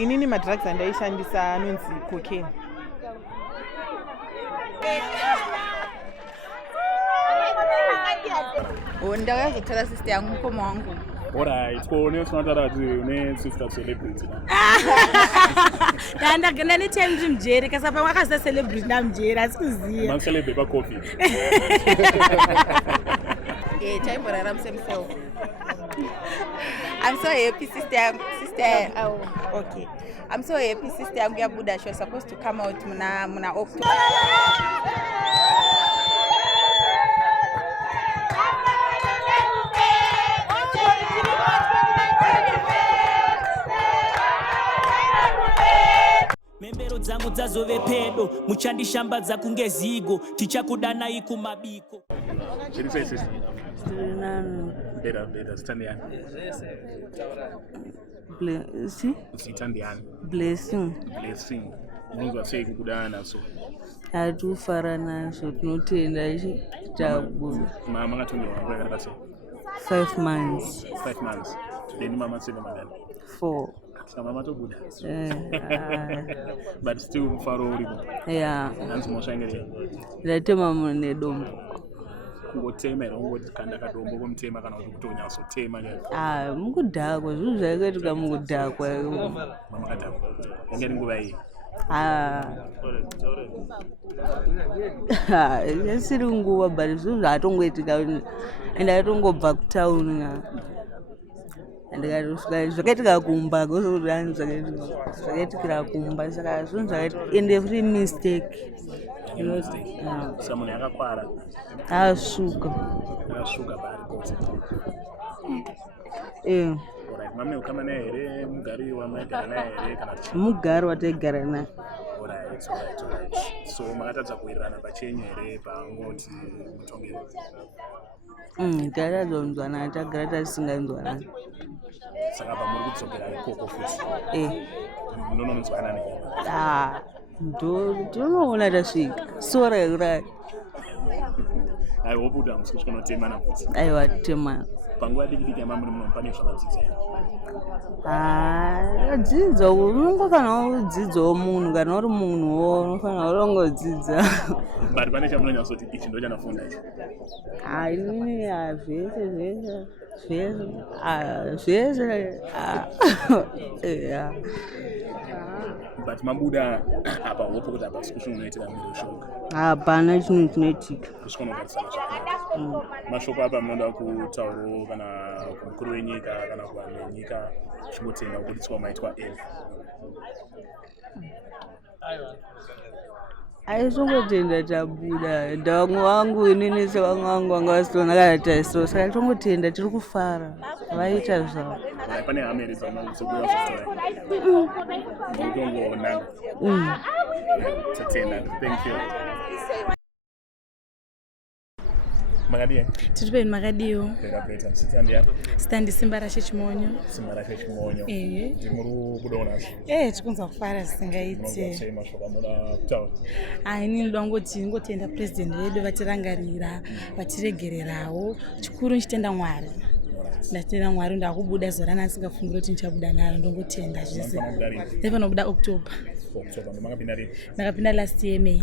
Inini madrugs andaishandisa anonzi cocaine. Ndakazotara sister yangu mukoma wangu. Alright, kone unotaura kuti une sister celebrity. Ndagenda netime ndimujere kasapa mwakaza celebrity ndamujere asi kuziya. Man celebrate pa coffee. Chaimborara himself. I'm so happy sister. Oh, okay. I'm so happy sister yangu yabuda. She was supposed to come out muna October. Membero dzangu dzazove pedo muchandishambadza kunge zigo tichakudanai kumabiko. Chiri sei sister? Nano. Beda standiani. Blessing. Blessing. Mungu asei kukudana so. Hatufara nazo tinotenda tabuda. Mama ngatongerwa nguva yakadai. 5 months. 5 months. Today ni mama sema magani? 4. Mama tobuda. But still mfaro uripo. Yeah. Nanzi moshangerea. Ndatema mune dombo. Kungotema ngoti kanda kadombo komtema kana kuti kutonya so tema nyani. Mukudhakwa zvinhu zvakaituka mukudhakwa. Mama kadhakwa. Ngeni nguva iyi. Yasiri nguva but zvinhu zvatongoitika ende atongobva kutown zvakaitika kumba kozokuti zvakaitikira kumba saka zvinhu zvakaitika ende free mistake. Someone yakakwara. Ashuka bari kote. Alright, mami ukama naye here mugari wamaigara naye here kana mugari wataigara naye. Alright. So makatadza kuwirirana pachenyu here pangoti mutongere. Taradzokunzwanana tagara tatisinganzwanana. Saka pamuri kudzokera ikoko futi. Munononzwanana nehema. Tonoona tasvika sora yekurai. I hope kuti hamuswi kunotemana futi. Aiwa temana. Panguva diki yamamuri munompane zvamadzidza here. Dzidzo unongofanira kudzidzawo munhu kana uri munhuwo unofanira urongodzidza. But pane chamunonyatsoti ichi ndo chanafunda ichi. Inini zvese. But mabuda apa hope kuti apa sikusho unoitira miri shoko. Hapana chinhu chinoitika. Kusvika unogarisana zvakanaka. Mashoko apa munoda kutauro kana kumukuru wenyika kana kuvanhu venyika zvimotenda kubuditswa maitwa eve. Aisongotenda tabuda ndavamwe vangu inini sevamwe vangu vanga vasitona kana taiso saka tongotenda tiri kufara vaita zvavo. Pane hamere dzamadzikuya zvitora mutongoonana. Tatenda. Thank you. Makadiye? Tiri peni makadiyo. Beta. Sitandi. Standi Simba Rashe Chimonyo. Simba Rashe Chimonyo. Ndi muri kuda kuona zvi. Tikunza kufara zisingaite. Sema shoko muda kutaura. Inini ndoda ngoti ngotenda president vedu vatirangarira, vatiregererawo. Chikuru nchitenda Mwari. Ndatenda Mwari ndakubuda zora nasingafungira kuti ndichabuda naro ndongotenda zvese. Ndinobuda October. Makapinda rini? Ndakapinda last year May.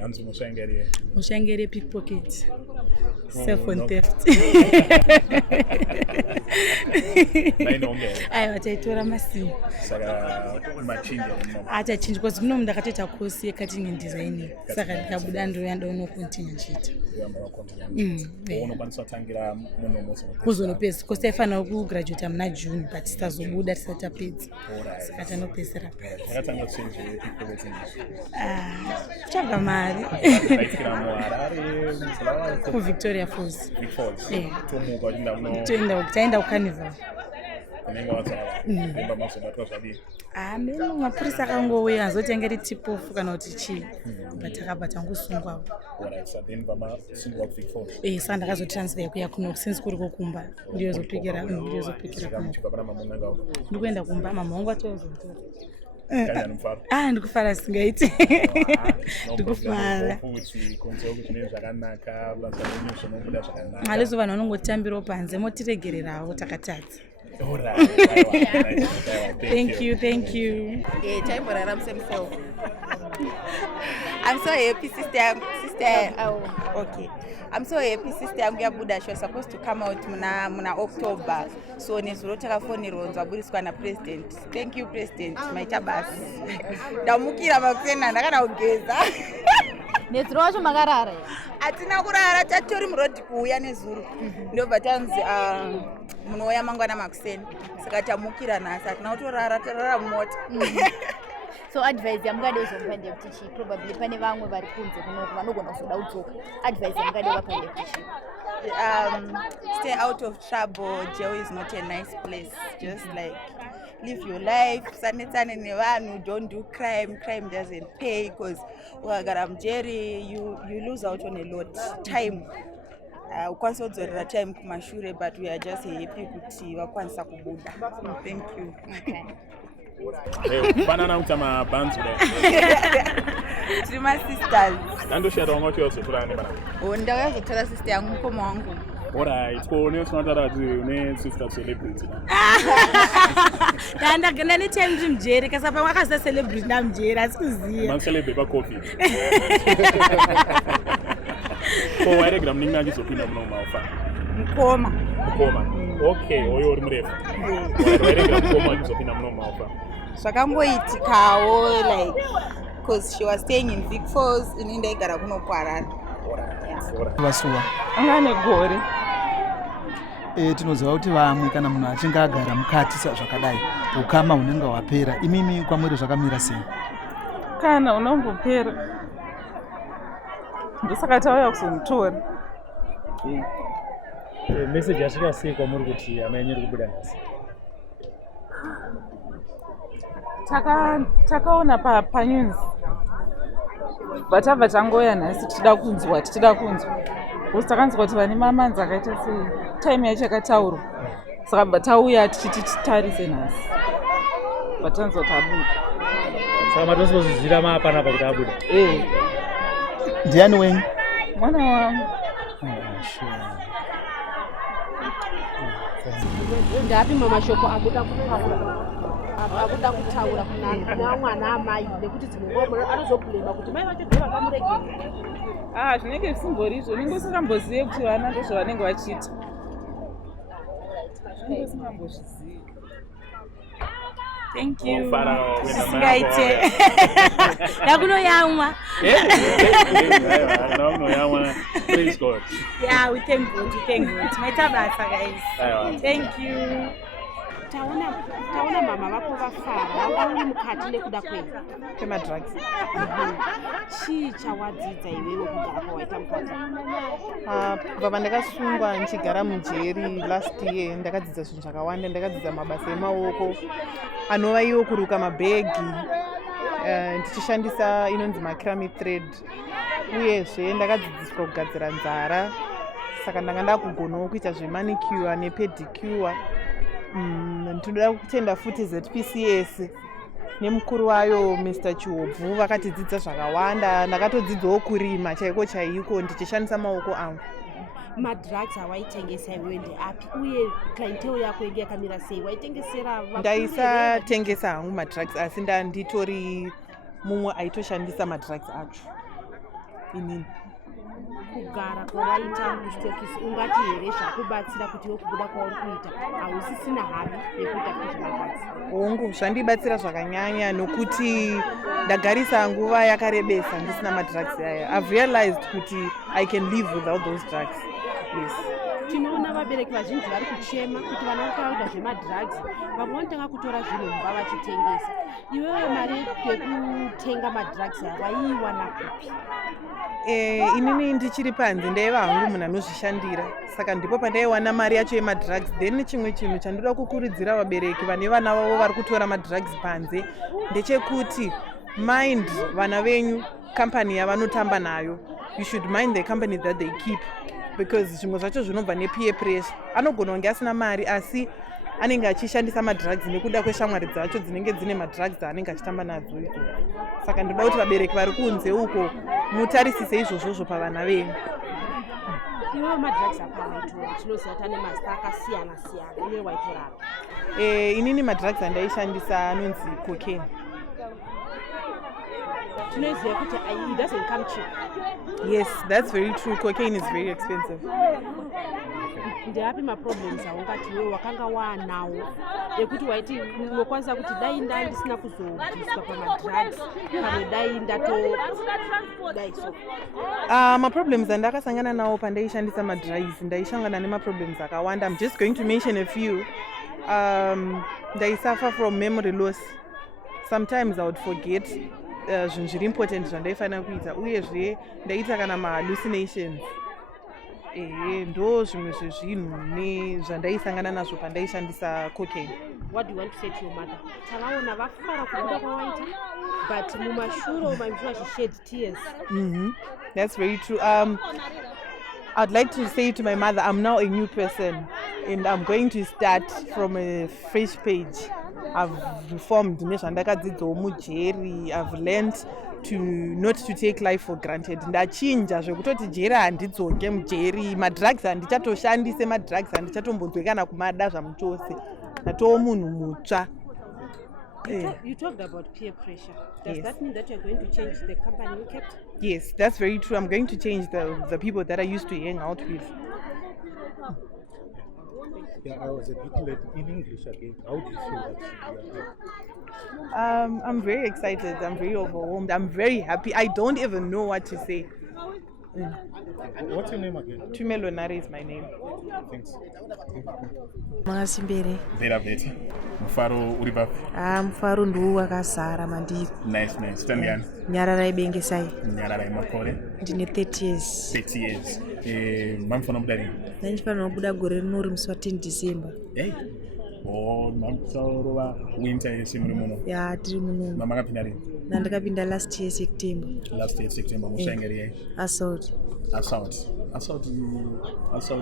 Hanzi mushangere. Mushangere pickpocket. Self and theft. Aiwa taitora masimu. Saka machinja muno. Atachinja because muno ndakatoita course yecutting and designing. Saka ndikabuda ndoyanda unokontinue nchita. Unokwanisa kutangira muno mose. Kuzonopedza course yaifanira kugraduate muna June but sitazobuda tisati tapedza. Saka tanopedzera. Yakatanga kusenje pickpocket. Chabva mari. Aitikira muHarare, ku Victoria Falls. Tomuka kuenda muno. Taenda kuCarnival. Unenge watsala. Nemba mazobatwa zvadii. Meno mapurisa akangouya azotengera tipofu kana kuti chii. But akabata ngusungwa. So then bama sungwa ku Victoria. Saka ndakazotransfer kuya kuno since kuri kokumba. Ndiyozopikira kuno. Ndikuenda Ndikuenda kumba mama wangu atozontora. kanjani mfaro ndikufara singaiti ndikufara kuti kunze uku zvine zvakanaka basa renyu zvinobuda zvakanaka halezo vanhu vanongotambirawo panze motiregererawo takatadza. Thank you. Yeah, chaimborara musemuseo. I'm so happy, sister. Okay. I'm so happy, sister yangu yabuda. She was supposed to come out muna October. So nezuro takafonirwa nzwaburiswa na president. Thank you president. Maita basi. Ndamukira mapena ndakana kugeza. Nezuro wacho makarara. Atina kurara tatori murodi kuuya nezuro. Ndobva tanzi munouya mangwana makuseni. Saka tamukira nhasi atina kutorara tarara mumota. So advice yamungade uzomupa ndeyekuti probably pane vamwe vari kunze kunoku vanogona kuzoda kudzoka. Advice yamungade vapa ndeyekuti stay out of trouble. Jail is not a nice place. Just like live your life. Sanetsane nevanhu. Don't do crime. Crime doesn't pay because ukagara mujeri you lose out on a lot. Time. Ukwanisa kudzorera time kumashure, but we are just happy kuti vakwanisa kubuda. Thank you. Banana utama bands there. Three my sisters. Ndandoshara wangoti wazotora ne banana. Ndauya kuzotora sister yangu mukoma wangu. Alright, ko ne tunatara ne sister celebrity. Ndagenda netime mujeri kasapa wakaza celebrity na mujeri asikuziya. Man celebrate ba coffee. Ko waregram ningi ngizopinda muno mafa. Mukoma. Okay, oyo uri murefu. Waregram mukoma ngizopinda muno mafa. Zvakangoitikawo like because she was staying in Vic Falls ininda igara kunokwarana. Vasuwa angane gore tinoziva kuti vamwe kana munhu achinge agara mukati zvakadai ukama hunenge hwapera. Imimi kwamuri zvakamira sei? kana unombopera ndosaka tauya kuzomutora. Message yasvika sei kwamuri kuti hama yenyu iri kubuda nhasi? Takaona panews vatabva tangoya nhasi tichida kunzwa usi takanzwa kuti vane mamanzi akaita sei time yacho yakataurwa saka bva tauya tichiti titarise nhasi vatanzwa kuti abuda saka matosozvizvira maapanapa kuti abuda. Ndiani wenyu? Mwana wangu. ndapi mamashoko akuda kutaura kuna mwana amai nekuti dzimwe anozobhulema kuti mai vacho ndivo vakamuregera. Zvinenge zvisimbori izvo unenge usingambozive kuti vana ndozvavanenge vachiita. Unenge usingambozvizive. Thank you. Singaite. Ndakunoyamwa. Praise God. Yeah, we thank God. Maita basa guys. Thank you. Taona mama vako vafara vanga mukati nekuda kwemadrugs. Chii chawadzidza iwewe kugara kwawaita mukati? Baba ndakasungwa ndichigara mujeri last year ndakadzidza zvinhu zvakawanda. Ndakadzidza mabasa emaoko anova iwo kuruka mabhegi ndichishandisa inonzi macrame thread, uyezve ndakadzidziswa kugadzira nzara, saka ndanga ndakugonawo kuita zvemanicure nepedicure. Ndinoda kutenda futi ZPCS nemukuru wayo Mr. Chiobvu vakatidzidza zvakawanda. Ndakatodzidzawo kurima chaiko ndichishandisa maoko angu. Madrugs awaitengesa iwewe ndeapi uye clientele yako inge yakamira sei? Waitengesera vakuru? Ndaisatengesa hangu madrugs asi nditori mumwe aitoshandisa madrugs acho. Inini kugara kwawaita mustokisi ungati here zvakubatsira kuti iwe kubuda kwauri kuita hausisina habi yekuita kuzvimadrugs? Hongu zvandibatsira zvakanyanya nokuti ndagarisa nguva yakarebesa ndisina madrugs aya. I've realized kuti I can live without those drugs. Yes. Tinoona vabereki vazhinji vari kuchema kuti vana vakaita zvemadrugs vamwe vanotanga kutora zvinhu mumba vachitengesa. Iwewe mari yekutenga madrugs aya waiwana kupi? Inini ndichiri panze ndaiva hangu munhu anozvishandira, saka ndipo pandaiwana mari yacho yemadrugs. Then chimwe chinhu chandinoda kukurudzira vabereki vane vana vavo vari kutora madrugs panze ndechekuti mind vana venyu company yavanotamba nayo. You should mind the company that they keep, because zvimwe zvacho zvinobva nepeer pressure. Anogona kunge asina mari asi anenge achishandisa madrugs nekuda kweshamwari dzacho dzinenge dzine madrugs aanenge achitamba nadzo idzodzo. Saka ndoda kuti vabereki vari kunze uko mutarisise izvozvozvo pavana venyu. Iwewe madrugs apa waitora tinoziva kuti ane mazita akasiyana siyana, iwewe waitora apa? Inini madrugs andaishandisa anonzi cocaine. Tinoziva kuti it doesn't come cheap. Yes, that's very true. Cocaine is very expensive. Ndeapi maproblems aungati iwewe wakanga waanawo ekuti waiti unokwanisa kuti dai ndandisina kuzobviswa pamadrugs pamwe dai dai so? Maproblems andakasangana nawo pandaishandisa madrugs, ndaishangana nemaproblems akawanda. I'm just going to mention a few. Ndaisuffer from memory loss. Sometimes I would forget zvinhu zviri important zvandaifanira kuita, uyezve ndaita kana mahallucinations. Ndo zvimwe zvezvinhu zvandaisangana nazvo pandaishandisa cocaine. What do you want to say to your mother? Tavaona vafara kubuda kwawaita, but mumashure umamvura she shed tears. That's very true. I'd like to say to my mother, I'm now a new person and I'm going to start from a fresh page. I've reformed nezvandakadzidzawo mujeri. I've learned to not to take life for granted. Ndachinja zvekutoti jeri handidzoke mujeri, madrugs handichatoshandise madrugs, handichatombonzwe kana kumada zvamuchose. Ndatoo munhu mutsva. You talked about peer pressure. Does that mean that you're going to change the company you kept? Yes, that's very true. I'm going to change the people that I used to hang out with. Yeah, I was a bit late in English again. How do you feel that? I'm very excited. I'm very overwhelmed. I'm very happy. I don't even know what to say. What's your name again? Tumelo Nari is my name. Thanks. Makasimbere. Vera Veti. Mufaro uri papi? Mufaro ndiwo wakazara mandiri. Nice. Tandiani? Nyararai Bengesai. Nyararai makore? Ndine 30 years. 30 years. Mamufana kubuda rini? Ndanifanira kubuda gore rino uri musi wa 10 December. Mamusaurova winter yese muri muno? Ya, tiri muno. Mamakapinda rini? Ndakapinda last year September. Last year September. Mushangeri yei? Assault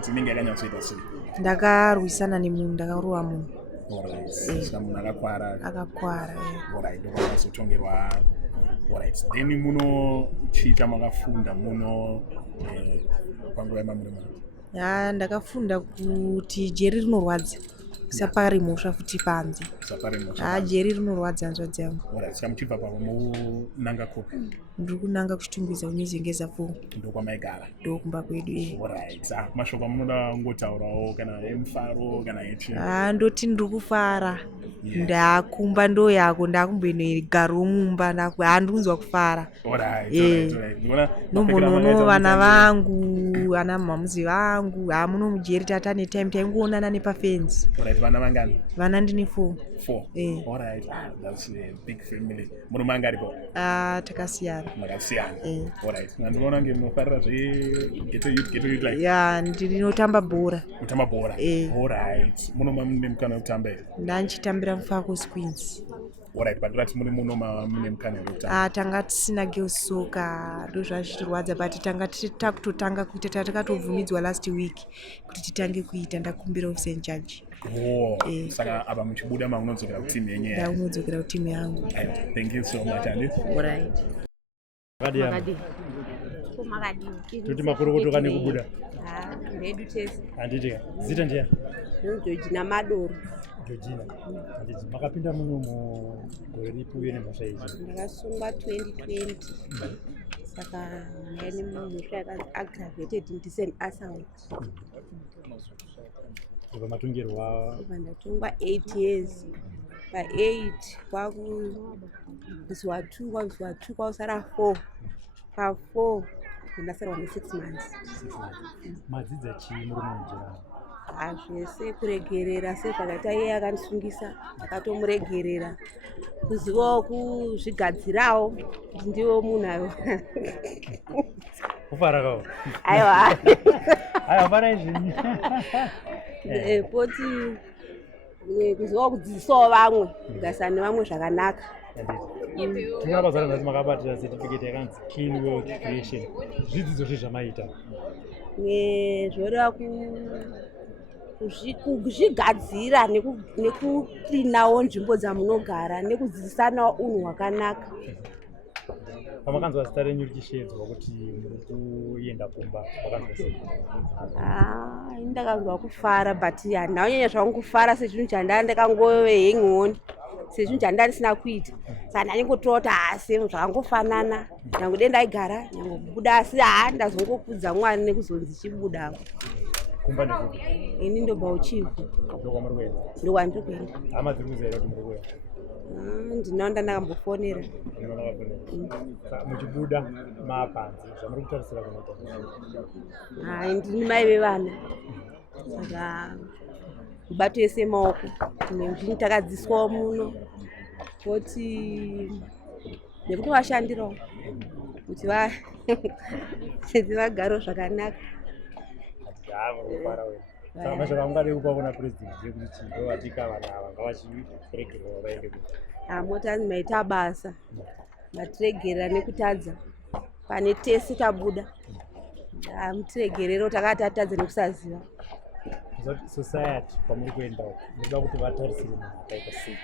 inenge yakanyatsoita sei? Ndakarwisana nemunhu, ndakarowa munhu. Saka munhu akakwara? Akakwara. Ndokwazotongerwa. Then muno chiita makafunda muno panguva yamamuri muno? Ya, ndakafunda kuti jeri rinorwadza. Sapari musha futi panze. Jeri rinorwadza hanzva dzangu. Saka muchibva pavo munanga kopi? Ndiri kunanga kuchitumbidza unyezengeza 4. Ndokwamaigara? Ndokumba kwedu. Mashoko amunoda ngotaurawo kana emufaro kana echi? Ndoti ndiri kufara. Ndakumba ndo yako, ndakumboenogarawo mumba, handinzwa kufara. Nombonono vana vangu, ana mamuzi vangu, muno mujeri tatane time taingoonana nepafenzi. Vana vangani? Vana ndine 4. 4? Alright, that's a big family. Muno manga aripo? Takasiyana. Makasiyana? Alright. Ndinoona ngemunofarira zvegeto youth life? Ya, ndinotamba bhora. Kutamba bhora? Alright. Muno mune mukana wekutamba here? Ndanchitambira Mufakos Queens. Alright, but that's muri muno mune mukana wekutamba? Tanga tisina girls soccer, ndo zvazvichirwadza, but tanga takutotanga kuita, takatobvumidzwa last week kuti titange kuita. Ndakumbira officer in charge. Saka apa muchibuda maunozokera kutimu yenyu? Ndaunozokera kutimu yangu. Thank you so much, Andy. Alright. Makadi. Tuti makurokotoka nekubuda? Redu chese. Handiti zita ndiya? Georgina Madoro. Georgina. Handiti makapinda muno mugore ripi uye nemhosva idzi? Ndakasungwa 2020. Saka ndine mhosva yakanzi aggravated indecent assault. Kubva matongerwa? Ndatongwa 8 years. Pa8 kwakuzwa 2 kwasara 4. Pa4 ndasarwa ne6 months. Madzidza chii muri munjira? Zvese kuregerera sezvakaita iye akandisungisa, akatomuregerera. Kuzivawo kuzvigadzirawo kuti ndiwo munhu ayo. Kufara kawo? Aiwa. Aiwa, fara izvini. Poti kuzivawo kudzidzisawo vamwe, kugarisana nevamwe zvakanaka. Tinoda pazara nhasi makabatira certificate yakanzi Clean World Creation. Zvidzidzo zvezvamaita? Zvoreva kuzvigadzira nekuklinawo nzvimbo dzamunogara nekudzidzisanawo unhu hwakanaka. Pamakanzwa zita renyu richishedzwa kuti muri kuenda kumba makanzwa sei? Ndakanzwa kufara but handanyanya zvangu kufara sezvinhu chandanga ndakangove sezvinhu chandanga ndisina kuita saka ndanyongotora kuti zvinhu zvakangofanana nyange dai ndaigara nyangobuda asi ndazongokudza Mwari nekuzonzi chibudawo. Kumba ndekuti? Ini ndobva Uchivu. Ndokwamuri kuenda? Ndokwandiri kuenda. Hama dziri kuziva kuti muri kuenda? Ndinaenda ndakambofonera. Muchibuda maapanze zvamuri kutarisira kunoita? Ndini mai vevana saka mubato yese maoko nezvinhu takadzidziswawo muno kuti nekuti vashandirawo kuti vagarewo zvakanaka. Murikufara wena. Saka mashaka mungade kupa kuna president yekuti chivatika vanhu ava ngavachiregererwa vaende kuti? Motanzi maita basa matiregerera nekutadza pane tese tabuda mutiregerero takati tatadza nekusaziva. Society pamuri kuenda munoda kuti vatarisire munhu akaita sei?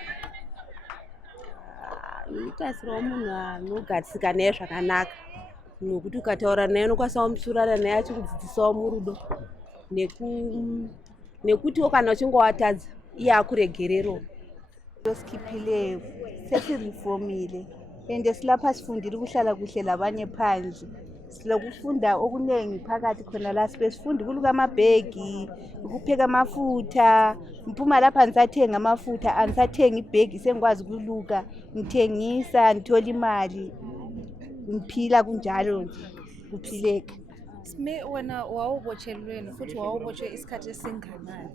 Tarisirawo munhu anogarisika naye zvakanaka nokuti ukataura naye unokwanisa kumusurana naye achikudzidzisawo murudo nekutiwo kana uchinge watadza iye akuregerero. Toskipile sesirifomile ende silapha sifundile ukuhlala kuhle labanye phandle. Silokufunda okunengi phakathi khona la sifunde ukuluka amabhegi, ukupheka amafutha. Mphuma lapha nisathenga amafutha, anisathenga ibhegi sengikwazi ukuluka, ngithengisa, ngithola imali. Ngiphila kunjalo nje, kuphileka. Sime wena wawubotshelweni futhi wawubotshwe isikhathi esinganani?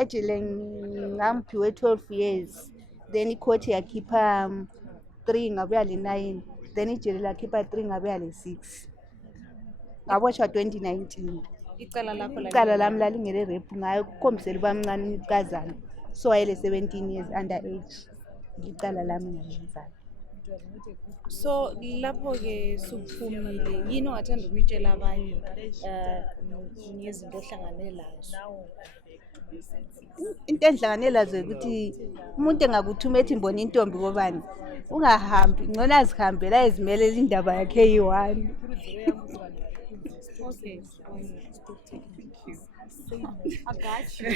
Ejele ngamphiwe 12 years. Then icourt yakhipha 3 ngabuya le-9. Then ijele lakhipha 3 ngabuya le-6. Ngabotshwa 2019. Icala lami lalingele rape ngayo kukhombisela uba mncane umntazana. So wayele 17 years underage. Icala lami ngalizana. So lapho ke suphumile yini ongathanda ukutshela abanye ngezinto ohlangane lazo? Into enhlangane lazo ukuthi umuntu engakuthuma ethi mbona intombi kobani ungahambi ngcono azihambela ezimelela indaba yakhe eyi-1. Okay. I got you.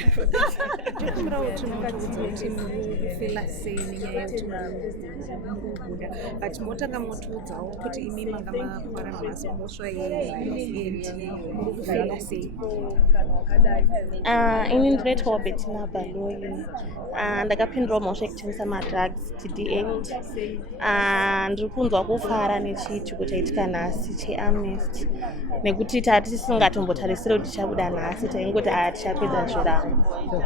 But motanga motudza kuti imi mangamakwara masomosva ini ndinoitwa Bettina Baloyi. Ndakapindirawo mhosva yekutengesa madrugs TD8. Ndiri kunzwa kufara nechiitiko chaitika nhasi cheAmnesty nekuti tisingatombotarisire kuti tichabuda nhasi taingoti tichapedza zvirango.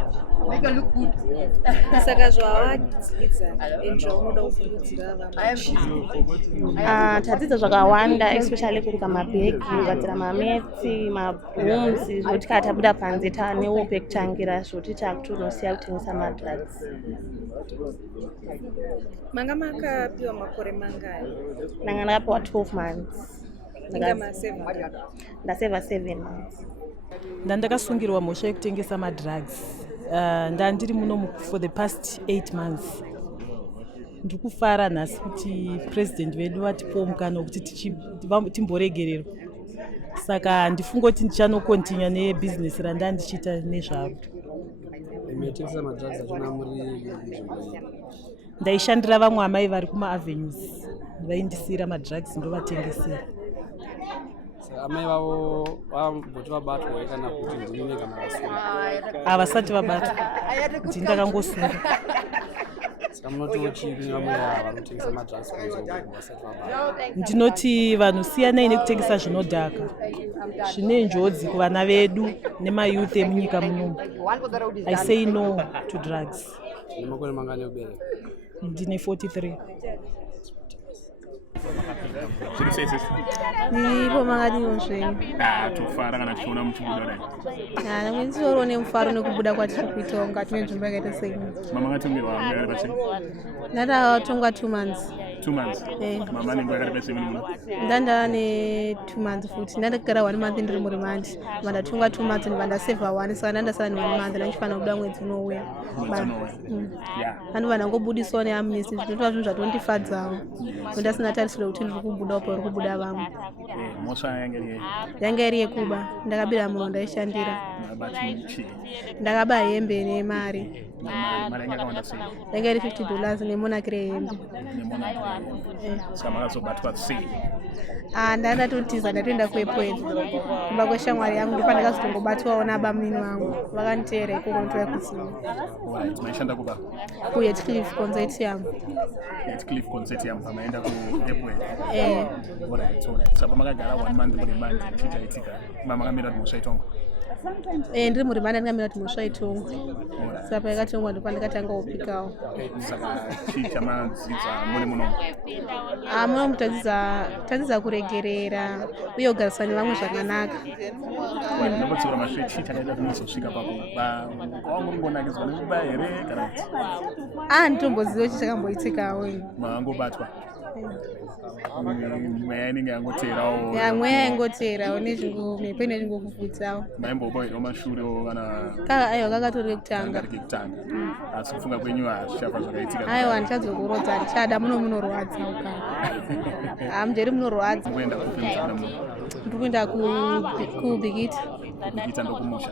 Saka zvawadzidza zvaunoda kufurudzira vamwe? Tadzidza zvakawanda especially kuruka mabhegi, kugadzira mametsi, mabrooms, zvekuti kana tabuda panze tanewo pekutangira zvekuti takutonosiya kutengesa madrugs. Manga makapiwa makore mangai? Ndanga ndakapiwa 12 months. Ndaseva 7 months. Ndandakasungirwa mhosva yekutengesa madrugs. Ndandiri muno for the past 8 months. Ndiri kufara nhasi kuti president vedu vatipowo mukana wekuti timboregererwa. Saka ndifunga kuti ndichanokontinya nebusiness randanga ndichiita nezvaro. Munotengesera madrugs achona muri? Ndaishandira vamwe amai vari kuma-avenues vaindisira madrugs ndovatengesera. Amai vavo vamboti vabatwa kana kuti ndini nega makasunga? Havasati vabatwa, ndini ndakangosunga. Saka munotiwo chii kune vamwe vanotengesa madrugs kunze vasati vabatwa? Ndinoti vanhu siyanai nekutengesa zvinodhaka. Zvine njodzi kuvana vedu nemayouth emunyika munomu. I say no to drugs. Nemakore mangani ekubereka? Ndine 43. Zviri sei sisi? Ndiripo makadini zvenyu? Tofara kana tichiona muchibuda dai. Nemwenzoro nemufaro nekubuda kwatiri kuitawo mukati menzvimbo yakaita seino. Mama akatongerwa nguva yakachena? Ndakatonga 2 months. 2 months. Mama ni ngwaka pese muno. Ndanda ne 2 months futhi ndakagara 1 month ndiri muri mandi mandatunga 2 months ndibanda save 1 saka ndandasala ni 1 month ndachifana kubuda mwedzi unouya vanhu vanangobudiswa neamnesty zvinoitwa zvinhu zvatondifadziwo ndasina tarisiro kuti ndiri kubuda upo uri kubuda vamwe. Yanga iri yekuba ndakabira munhu ndaishandira ndakaba hembe nemari yanga iri $50 nemonakire hembe. Ndandatotiza ndatoenda kuepwedi kumba kweshamwari yangu ndipo ndakazotongobatwawo nabamwini vangu vakanditeera ikoko ntoya kuziva kuHeathcliff Consortium. Heathcliff Consortium pamaenda kuepwedi. Saka makagara 1 month muri mandi chichaitika mama kamira kuti mhosva itongo. Ndiri muri mandi ndikamira kuti mhosva itongo saka paikatongwa ndipo ndikatanga kupikawo. Saka chii chamadzidza muri muno? Muno tadzidza kuregerera uye kugarisana nevamwe zvakanaka. Ndinobatsira mashure chii chakaita kuti muzosvika pakuba kwamuringonakidzwa nekuba here kana kuti? Nditomboziva chii chakamboitikawo. Mangobatwa mweya inenge yangoteerawo. Mweya yangoteerawo nezvingomhepo nezvingokufudzawo. Maimboboherawo mashurewo kana aiwa kakatori kekutanga. Asi kufunga kwenyu hazvichava zvakaitika? Aiwa ndichazokurodza ndichada munorwadza hamujeri munorwadza. Kuenda kupi muchada muno? Ndiri kuenda kubhikita. Kubhikita ndokumusha?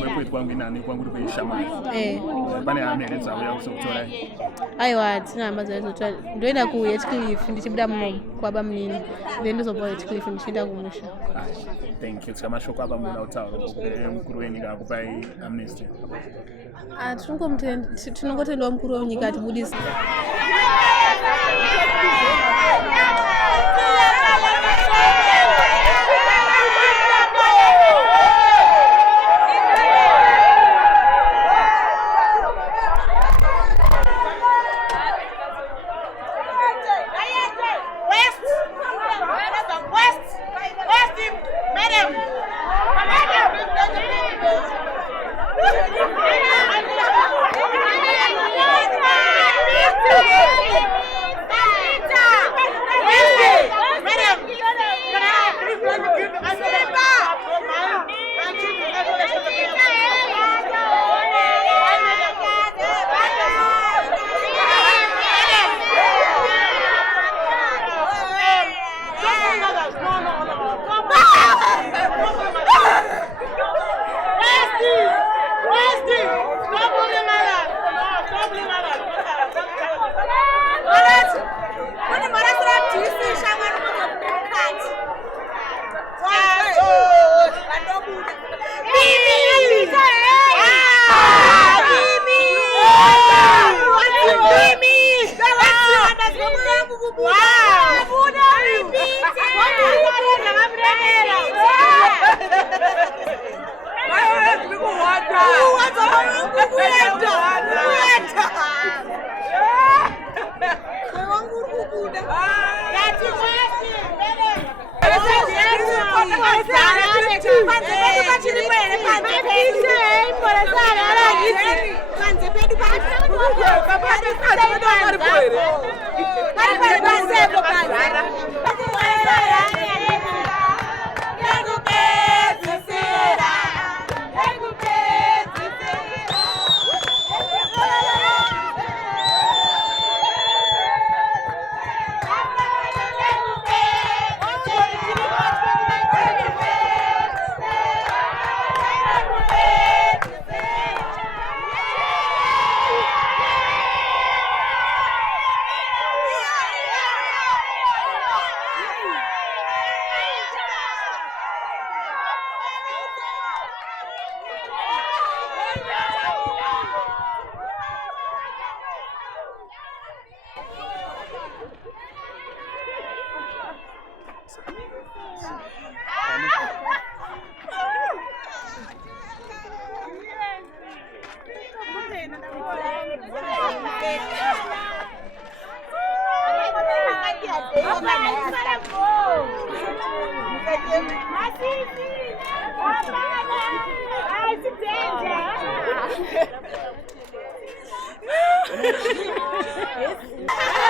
Kwepwedi kwangu inani kwangu uri kuishamwari. Pane hamere dzauya kuzokutorai? Aiwa hatina hamba dzaizotora ndoenda kuHeathcliff ndichibuda muno kwaba munini then ndizobva Heathcliff ndichienda kumusha. Thank you. Tsika mashoko apa muda kutaura mukuru wenyika akupai amnesty. Tinongotendawo mukuru wenyika atibudise. Yes.